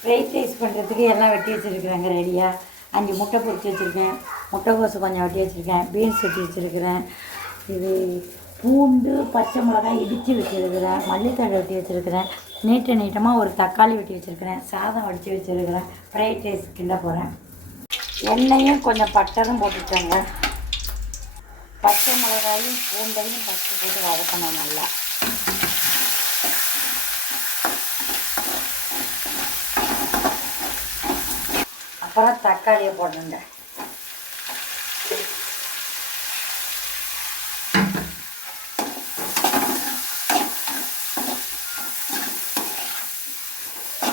Fried rice பண்ணுறதுக்கு எல்லாம் வெட்டி வச்சுருக்குறேங்க ரெடியாக. 5 முட்டை பொரிச்சு வச்சுருக்கேன், முட்டைக்கோசு கொஞ்சம் வெட்டி வச்சுருக்கேன், பீன்ஸ் வெட்டி வச்சுருக்கிறேன், இது பூண்டு பச்சை மிளகாய் இடித்து வச்சுருக்கிறேன், மல்லித்தழை வெட்டி வச்சுருக்கிறேன், நீட்டமாக ஒரு தக்காளி வெட்டி வச்சுருக்கிறேன், சாதம் வடித்து வச்சுருக்கிறேன். ஃப்ரைட் ரைஸ் கிண்ட போகிறேன். எண்ணெயும் கொஞ்சம் பட்டரும் போட்டுட்டேங்க. பச்சை மிளகாயும் பூண்டையும் பச்சை போட்டு வதக்கணும் நல்லா. அப்புறம் தக்காளியை போடுங்க.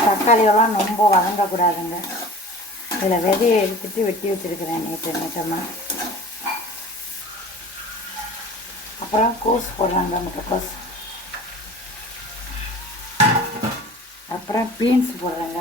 தக்காளியெல்லாம் ரொம்ப வதங்கக்கூடாதுங்க. இதில் விதையை எடுத்துகிட்டு வெட்டி வச்சுருக்கிறேன் நீட்டமாக. அப்புறம் கோஸ் போடுறாங்க, முட்டைக்கோஸ். அப்புறம் பீன்ஸ் போடுறாங்க.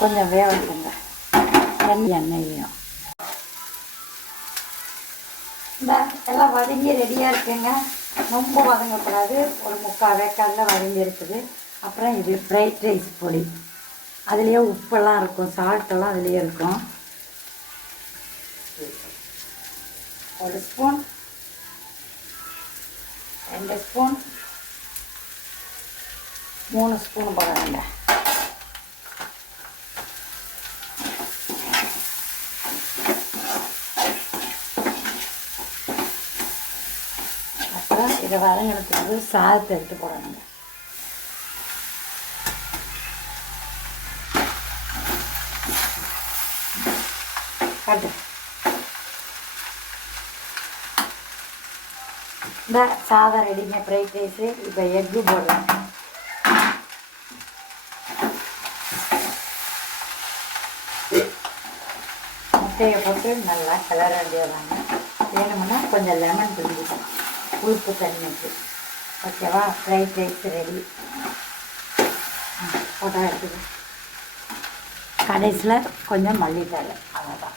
கொஞ்சம் வேகட்டுங்க எண்ணெயும். இந்த எல்லாம் வதங்கி ரெடியாக இருக்குங்க. ரொம்ப வதங்கக்கூடாது, ஒரு 3/4 வேக்காடில் வதங்கி இருக்குது. அப்புறம் இது ஃப்ரைட் ரைஸ் பொடி, அதுலேயே உப்பெல்லாம் இருக்கும், சால்ட்டெல்லாம் அதுலேயே இருக்கும். 1 ஸ்பூன், 2 ஸ்பூன், 3 ஸ்பூன் போடுறாங்க. இதை வதங்கிறதுக்கு சாதத்தை எடுத்து போடணுங்க. காட்டு இந்த சாதம் ரெடிங்க ஃப்ரைட் ரைஸு. இப்போ எக்கு போடுறேன். முட்டையை போட்டு நல்லா கிளற வேண்டியதாங்க. வேணுமுன்னா கொஞ்சம் லெமன் பிடிக்கும் உப்பு தண்ணிக்கு. ஓகேவா? Fried rice ready. போட்டோ எடுத்துக்க. கடைசியில் கொஞ்சம் மல்லித்தழை, அவ்வளோதான்.